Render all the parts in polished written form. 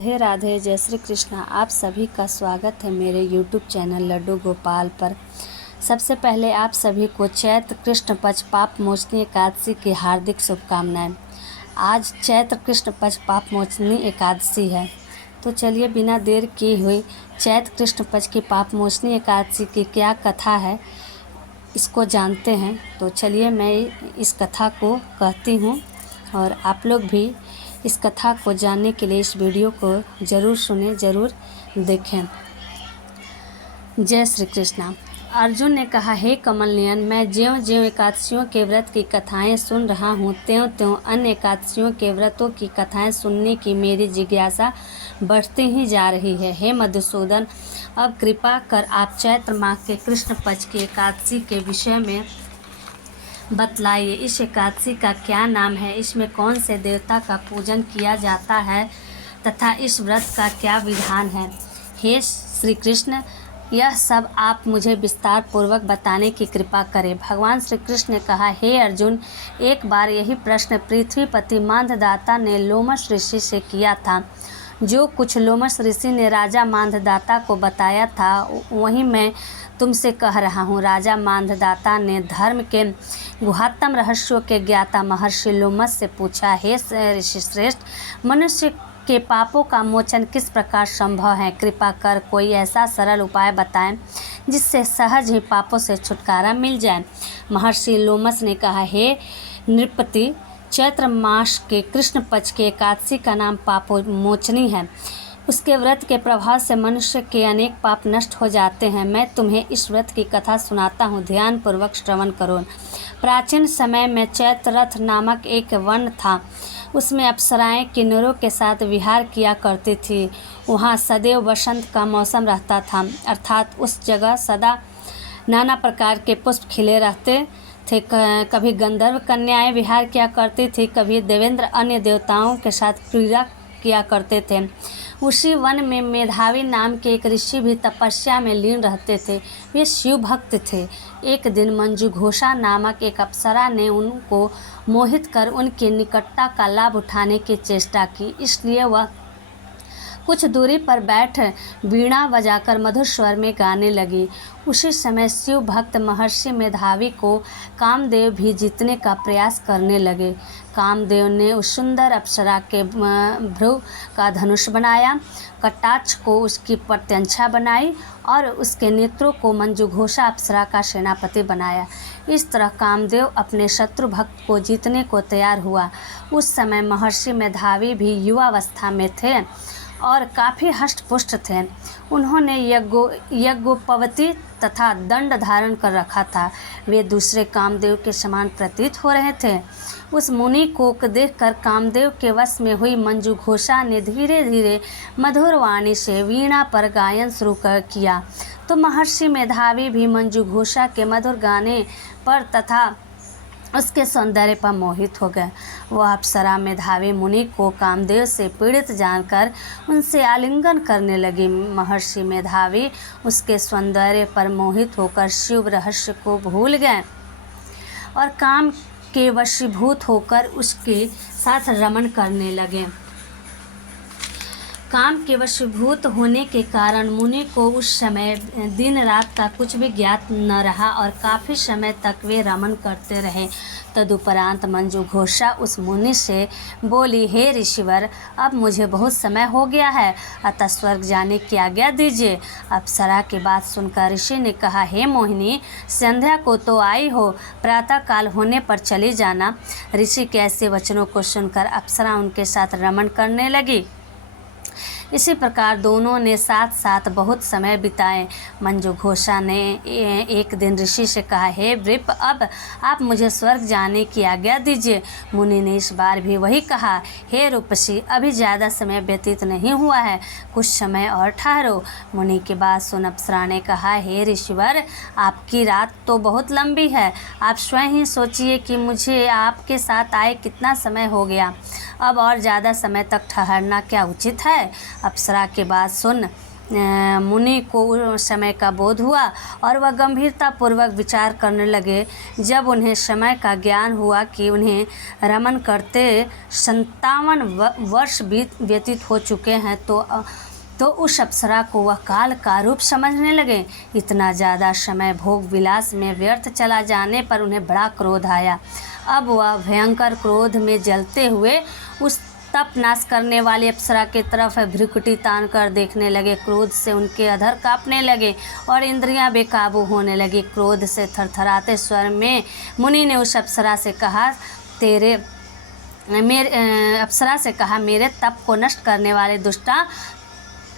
राधे राधे, जय श्री कृष्णा। आप सभी का स्वागत है मेरे YouTube चैनल लड्डू गोपाल पर। सबसे पहले आप सभी को चैत्र कृष्ण पक्ष पाप मोचनी एकादशी की हार्दिक शुभकामनाएं। आज चैत्र कृष्ण पक्ष पाप मोचनी एकादशी है, तो चलिए बिना देर किए हुए चैत्र कृष्ण पक्ष की पाप मोचनी एकादशी की क्या कथा है इसको जानते हैं। तो चलिए मैं इस कथा को कहती हूँ और आप लोग भी इस कथा को जानने के लिए इस वीडियो को ज़रूर सुनें, ज़रूर देखें। जय श्री कृष्णा। अर्जुन ने कहा, हे कमल नयन, मैं ज्यों-ज्यों एकादशियों के व्रत की कथाएं सुन रहा हूँ, त्यों-त्यों अन्य एकादशियों के व्रतों की कथाएं सुनने की मेरी जिज्ञासा बढ़ती ही जा रही है। हे मधुसूदन, अब कृपा कर आप चैत्र माह के कृष्ण पक्ष की एकादशी के विषय में बतलाइए। इस एकादशी का क्या नाम है, इसमें कौन से देवता का पूजन किया जाता है तथा इस व्रत का क्या विधान है। हे श्री कृष्ण, यह सब आप मुझे विस्तार पूर्वक बताने की कृपा करें। भगवान श्री कृष्ण ने कहा, हे अर्जुन, एक बार यही प्रश्न पृथ्वीपति मांधाता ने लोमश ऋषि से किया था। जो कुछ लोमश ऋषि ने राजा मांधाता को बताया था वही मैं तुमसे कह रहा हूँ। राजा मांधाता ने धर्म के गुहात्म रहस्यों के ज्ञाता महर्षि लोमश से पूछा, हे ऋषि श्रेष्ठ, मनुष्य के पापों का मोचन किस प्रकार संभव है। कृपा कर कोई ऐसा सरल उपाय बताएं जिससे सहज ही पापों से छुटकारा मिल जाए। महर्षि लोमश ने कहा, हे नृपति, चैत्र मास के कृष्ण पक्ष के एकादशी का नाम पापोमोचनी है। उसके व्रत के प्रभाव से मनुष्य के अनेक पाप नष्ट हो जाते हैं। मैं तुम्हें इस व्रत की कथा सुनाता हूँ, ध्यान पूर्वक श्रवण करो। प्राचीन समय में चैत्ररथ नामक एक वन था। उसमें अप्सराएं किन्नरों के साथ विहार किया करती थी। वहाँ सदैव बसंत का मौसम रहता था, अर्थात उस जगह सदा नाना प्रकार के पुष्प खिले रहते थे। कभी गंधर्व कन्याएं विहार किया करती थी, कभी देवेंद्र अन्य देवताओं के साथ क्रीड़ा किया करते थे। उसी वन में मेधावी नाम के एक ऋषि भी तपस्या में लीन रहते थे। वे शिव भक्त थे। एक दिन मंजुघोषा नामक एक अप्सरा ने उनको मोहित कर उनकी निकटता का लाभ उठाने की चेष्टा की, इसलिए वह कुछ दूरी पर बैठ वीणा बजाकर मधुर स्वर में गाने लगी। उसी समय शिव भक्त महर्षि मेधावी को कामदेव भी जीतने का प्रयास करने लगे। कामदेव ने उस सुंदर अप्सरा के भ्रू का धनुष बनाया, कटाक्ष को उसकी प्रत्यंछा बनाई और उसके नेत्रों को मंजुघोषा अप्सरा का सेनापति बनाया। इस तरह कामदेव अपने शत्रु भक्त को जीतने को तैयार हुआ। उस समय महर्षि मेधावी भी युवावस्था में थे और काफ़ी हष्ट-पुष्ट थे। उन्होंने यज्ञोपवीत तथा दंड धारण कर रखा था। वे दूसरे कामदेव के समान प्रतीत हो रहे थे। उस मुनि को देखकर कामदेव के वश में हुई मंजुघोषा ने धीरे धीरे मधुर वाणी से वीणा पर गायन शुरू किया, तो महर्षि मेधावी भी मंजुघोषा के मधुर गाने पर तथा उसके सौंदर्य पर मोहित हो गए। वह अप्सरा मेधावी मुनि को कामदेव से पीड़ित जानकर उनसे आलिंगन करने लगी। महर्षि मेधावी उसके सौंदर्य पर मोहित होकर शिव रहस्य को भूल गए और काम के वशीभूत होकर उसके साथ रमण करने लगे। काम के वशीभूत होने के कारण मुनि को उस समय दिन रात का कुछ भी ज्ञात न रहा और काफ़ी समय तक वे रमण करते रहे। तदुपरांत मंजुघोषा उस मुनि से बोली, हे ऋषिवर, अब मुझे बहुत समय हो गया है, अतः स्वर्ग जाने की आज्ञा दीजिए। अप्सरा की बात सुनकर ऋषि ने कहा, हे मोहिनी, संध्या को तो आई हो, प्रातः काल होने पर चली जाना। ऋषि के ऐसे वचनों को सुनकर अप्सरा उनके साथ रमण करने लगी। इसी प्रकार दोनों ने साथ साथ बहुत समय बिताए। मंजुघोषा ने एक दिन ऋषि से कहा, हे वृप, अब आप मुझे स्वर्ग जाने की आज्ञा दीजिए। मुनि ने इस बार भी वही कहा, हे रूपसी, अभी ज़्यादा समय व्यतीत नहीं हुआ है, कुछ समय और ठहरो। मुनि की बात सुन अप्सरा ने कहा, हे ऋषिवर, आपकी रात तो बहुत लंबी है, आप स्वयं ही सोचिए कि मुझे आपके साथ आए कितना समय हो गया, अब और ज़्यादा समय तक ठहरना क्या उचित है। अप्सरा की बात सुन मुनि को उस समय का बोध हुआ और वह गंभीरतापूर्वक विचार करने लगे। जब उन्हें समय का ज्ञान हुआ कि उन्हें रमन करते 57 वर्ष व्यतीत हो चुके हैं तो उस अप्सरा को वह काल का रूप समझने लगे। इतना ज़्यादा समय भोग विलास में व्यर्थ चला जाने पर उन्हें बड़ा क्रोध आया। अब वह भयंकर क्रोध में जलते हुए उस तप नाश करने वाली अप्सरा की तरफ भ्रुकुटी तान कर देखने लगे। क्रोध से उनके अधर कांपने लगे और इंद्रियां बेकाबू होने लगी। क्रोध से थरथराते स्वर में मुनि ने उस अप्सरा से कहा, मेरे तप को नष्ट करने वाले दुष्टा,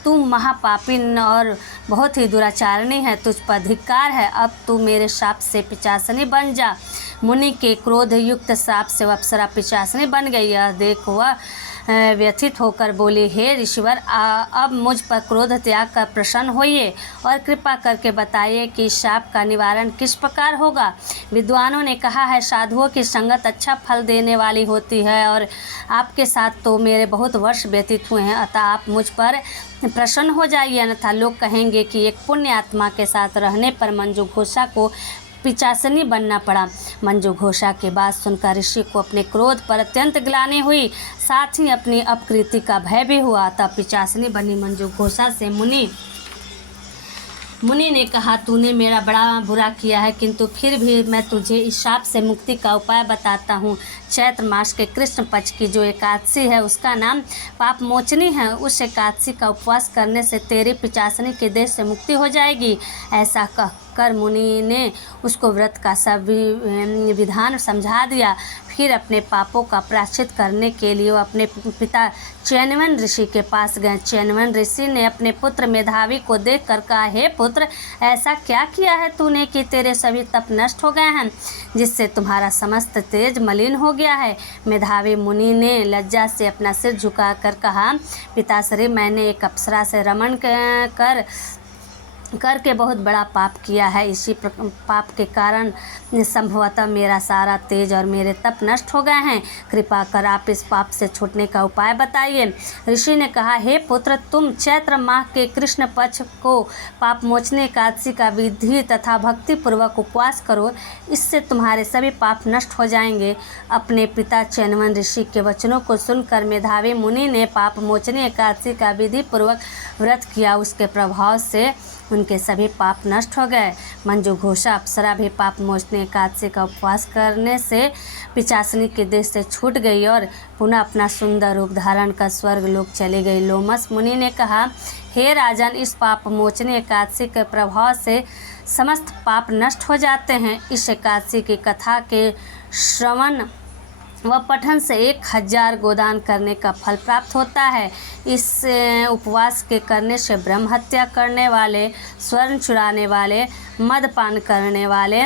तुम महापापी और बहुत ही दुराचारणी है, तुझ पर धिक्कार है। अब तू मेरे शाप से पिशाचनी बन जा। मुनि के क्रोध युक्त शाप से वह अप्सरा पिशाचनी बन गई। यह देख वह व्यथित होकर बोली, हे ऋषिवर, अब मुझ पर क्रोध त्याग कर प्रसन्न होइए और कृपा करके बताइए कि शाप का निवारण किस प्रकार होगा। विद्वानों ने कहा है, साधुओं की संगत अच्छा फल देने वाली होती है और आपके साथ तो मेरे बहुत वर्ष व्यतीत हुए हैं, अतः आप मुझ पर प्रसन्न हो जाइए, अन्यथा लोग कहेंगे कि एक पुण्य आत्मा के साथ रहने पर मंजू घोषा को पिशाचनी बनना पड़ा। मंजू घोषा की बात सुनकर ऋषि को अपने क्रोध पर अत्यंत ग्लानि हुई, साथ ही अपनी अपकृति का भय भी हुआ। तब पिशाचनी बनी मंजू घोषा से मुनि ने कहा, तूने मेरा बड़ा बुरा किया है, किंतु फिर भी मैं तुझे इस शाप से मुक्ति का उपाय बताता हूँ। चैत्र मास के कृष्ण पक्ष की जो एकादशी है उसका नाम पाप मोचनी है। उस एकादशी का उपवास करने से तेरी पिशाचनी के देह से मुक्ति हो जाएगी। ऐसा कहकर मुनि ने उसको व्रत का सब विधान समझा दिया। फिर अपने पापों का प्रायश्चित करने के लिए वो अपने पिता चैनवन ऋषि के पास गए। चैनवन ऋषि ने अपने पुत्र मेधावी को देखकर कहा, हे पुत्र, ऐसा क्या किया है तूने कि तेरे सभी तप नष्ट हो गए हैं, जिससे तुम्हारा समस्त तेज मलिन हो गया है। मेधावी मुनि ने लज्जा से अपना सिर झुकाकर कहा, पिताश्री, मैंने एक अप्सरा से रमण करके बहुत बड़ा पाप किया है। इसी पाप के कारण संभवतः मेरा सारा तेज और मेरे तप नष्ट हो गए हैं। कृपा कर आप इस पाप से छूटने का उपाय बताइए। ऋषि ने कहा, हे पुत्र, तुम चैत्र माह के कृष्ण पक्ष को पाप मोचने एकादशी का विधि तथा भक्ति पूर्वक उपवास करो, इससे तुम्हारे सभी पाप नष्ट हो जाएंगे। अपने पिता चैनवन ऋषि के वचनों को सुनकर मेधावी मुनि ने पाप मोचनी एकादशी का विधि पूर्वक व्रत किया। उसके प्रभाव से उनके सभी पाप नष्ट हो गए। मंजू घोषा अप्सरा भी पाप मोचनी एकादशी का उपवास करने से पिशाचनी के देश से छूट गई और पुनः अपना सुंदर रूप धारण कर स्वर्ग लोक चली गई। लोमस मुनि ने कहा, हे राजन, इस पाप मोचनी एकादशी के प्रभाव से समस्त पाप नष्ट हो जाते हैं। इस एकादशी की कथा के श्रवण व पठन से 1000 गोदान करने का फल प्राप्त होता है। इस उपवास के करने से ब्रह्म हत्या करने वाले, स्वर्ण चुराने वाले, मदपान करने वाले,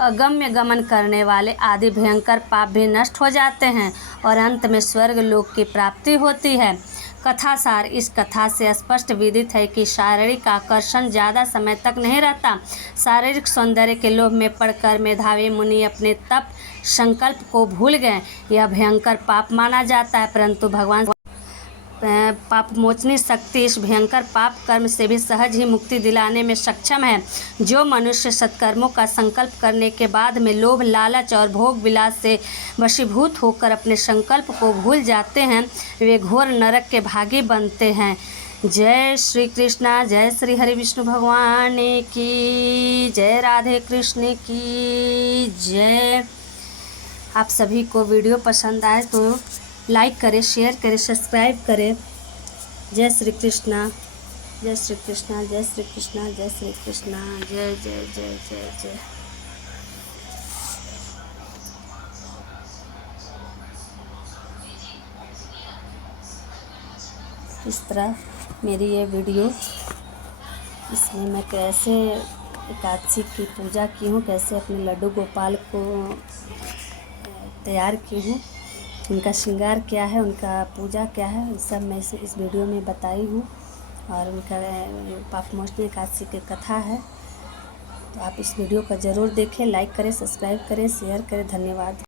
अगम्य गमन करने वाले आदि भयंकर पाप भी नष्ट हो जाते हैं और अंत में स्वर्ग लोक की प्राप्ति होती है। कथासार, इस कथा से स्पष्ट विदित है कि शारीरिक आकर्षण ज़्यादा समय तक नहीं रहता। शारीरिक सौंदर्य के लोभ में पड़कर मेधावी मुनि अपने तप संकल्प को भूल गए। यह भयंकर पाप माना जाता है, परंतु भगवान पाप मोचनी शक्ति इस भयंकर पाप कर्म से भी सहज ही मुक्ति दिलाने में सक्षम है। जो मनुष्य सत्कर्मों का संकल्प करने के बाद में लोभ, लालच और भोग विलास से वशीभूत होकर अपने संकल्प को भूल जाते हैं, वे घोर नरक के भागी बनते हैं। जय श्री कृष्णा, जय श्री हरि विष्णु भगवान की जय, राधे कृष्ण की जय। आप सभी को वीडियो पसंद आए तो लाइक करें, शेयर करें, सब्सक्राइब करें। जय श्री कृष्णा, जय श्री कृष्णा, जय श्री कृष्णा, जय श्री कृष्णा, जय जय जय जय जय। इस तरह मेरी ये वीडियो, इसमें मैं कैसे एकादशी की पूजा की हूँ, कैसे अपने लड्डू गोपाल को तैयार की हूँ, उनका श्रृंगार क्या है, उनका पूजा क्या है, सब मैं इस वीडियो में बताई हूँ। और उनका पाप मोचनी एकादशी की कथा है। तो आप इस वीडियो को ज़रूर देखें, लाइक करें, सब्सक्राइब करें, शेयर करें। धन्यवाद।